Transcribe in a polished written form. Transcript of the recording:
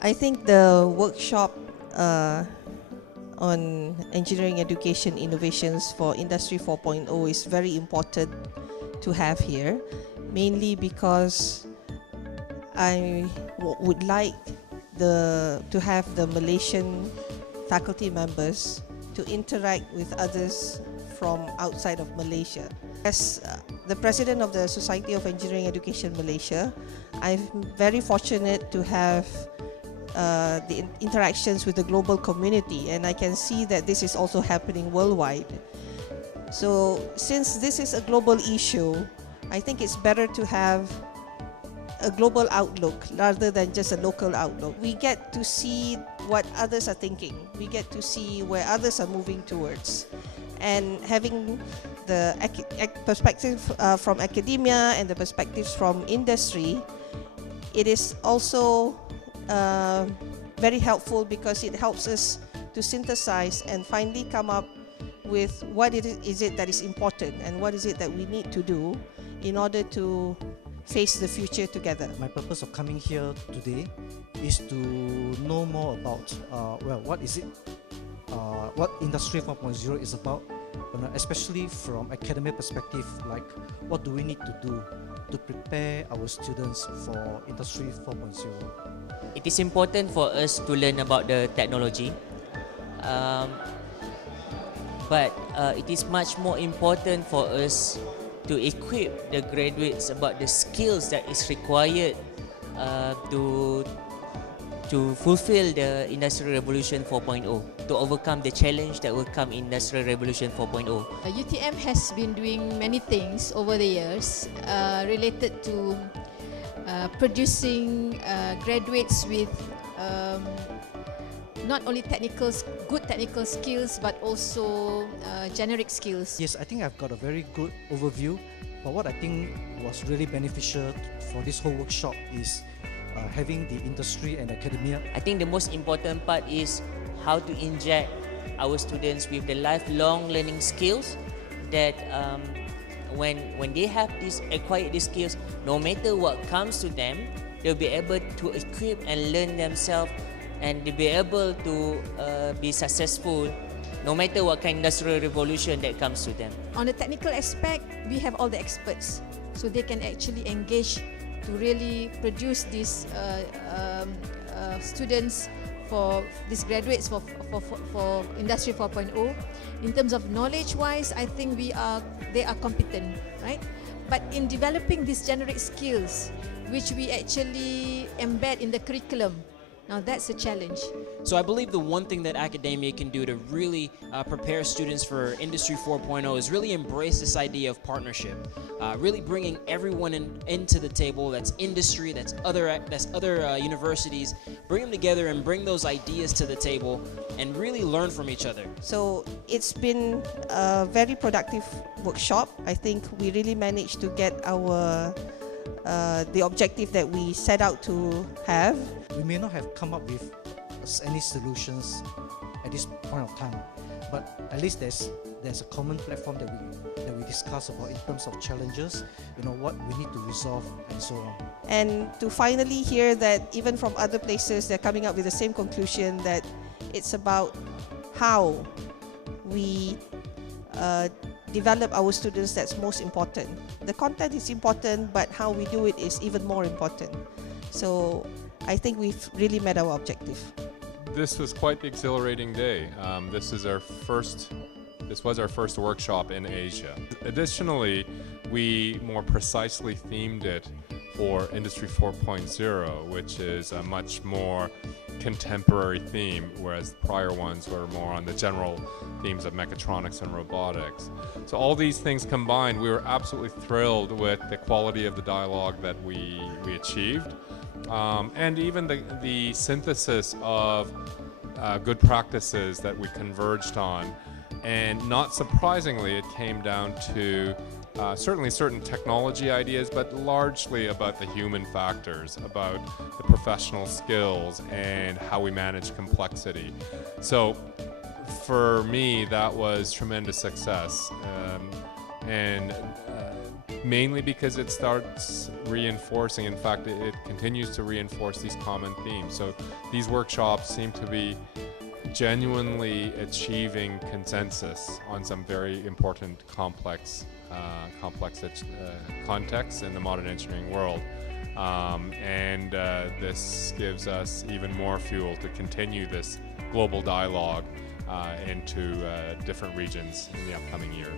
I think the workshop on engineering education innovations for Industry 4.0 is very important to have here, mainly because I would like to have the Malaysian faculty members to interact with others from outside of Malaysia. As the president of the Society of Engineering Education Malaysia, I'm very fortunate to have the interactions with the global community, and I can see that this is also happening worldwide. So since this is a global issue, I think it's better to have a global outlook rather than just a local outlook. We get to see what others are thinking. We get to see where others are moving towards. And having the perspective from academia and the perspectives from industry, it is also very helpful because it helps us to synthesize and finally come up with what is it that is important and what is it that we need to do in order to face the future together. My purpose of coming here today is to know more about what is it, what Industry 4.0 is about, especially from academic perspective, like what do we need to do to prepare our students for Industry 4.0. It is important for us to learn about the technology, but it is much more important for us to equip the graduates about the skills that is required to fulfill the Industrial Revolution 4.0, to overcome the challenge that will come in Industrial Revolution 4.0. UTM has been doing many things over the years related to producing graduates with not only good technical skills, but also generic skills. Yes, I think I've got a very good overview, but what I think was really beneficial for this whole workshop is having the industry and academia. I think the most important part is how to inject our students with the lifelong learning skills that when they have acquired these skills, no matter what comes to them, they'll be able to equip and learn themselves, and they'll be able to be successful no matter what kind of industrial revolution that comes to them. On the technical aspect, we have all the experts, so they can actually engage to really produce these students, for these graduates for Industry 4.0. In terms of knowledge-wise, I think they are competent, right? But in developing these generic skills, which we actually embed in the curriculum, now that's a challenge. So I believe the one thing that academia can do to really prepare students for Industry 4.0 is really embrace this idea of partnership, really bringing everyone into the table. That's industry, that's other universities. Bring them together and bring those ideas to the table and really learn from each other. So it's been a very productive workshop. I think we really managed to get the objective that we set out to have. We may not have come up with any solutions at this point of time, but at least there's a common platform that we discuss about in terms of challenges, what we need to resolve and so on. And to finally hear that even from other places, they're coming up with the same conclusion, that it's about how we develop our students that's most important. The content is important, but how we do it is even more important. So I think we've really met our objective. This was quite the exhilarating day. This was our first workshop in Asia. Additionally, we more precisely themed it for Industry 4.0, which is a much more contemporary theme, whereas the prior ones were more on the general themes of mechatronics and robotics. So all these things combined, we were absolutely thrilled with the quality of the dialogue that we achieved, and even the synthesis of good practices that we converged on. And not surprisingly, it came down to certainly certain technology ideas, but largely about the human factors, about the professional skills and how we manage complexity. So for me, that was tremendous success. and mainly because it starts reinforcing, in fact, it continues to reinforce these common themes. So these workshops seem to be genuinely achieving consensus on some very important complex contexts in the modern engineering world. And this gives us even more fuel to continue this global dialogue into different regions in the upcoming year.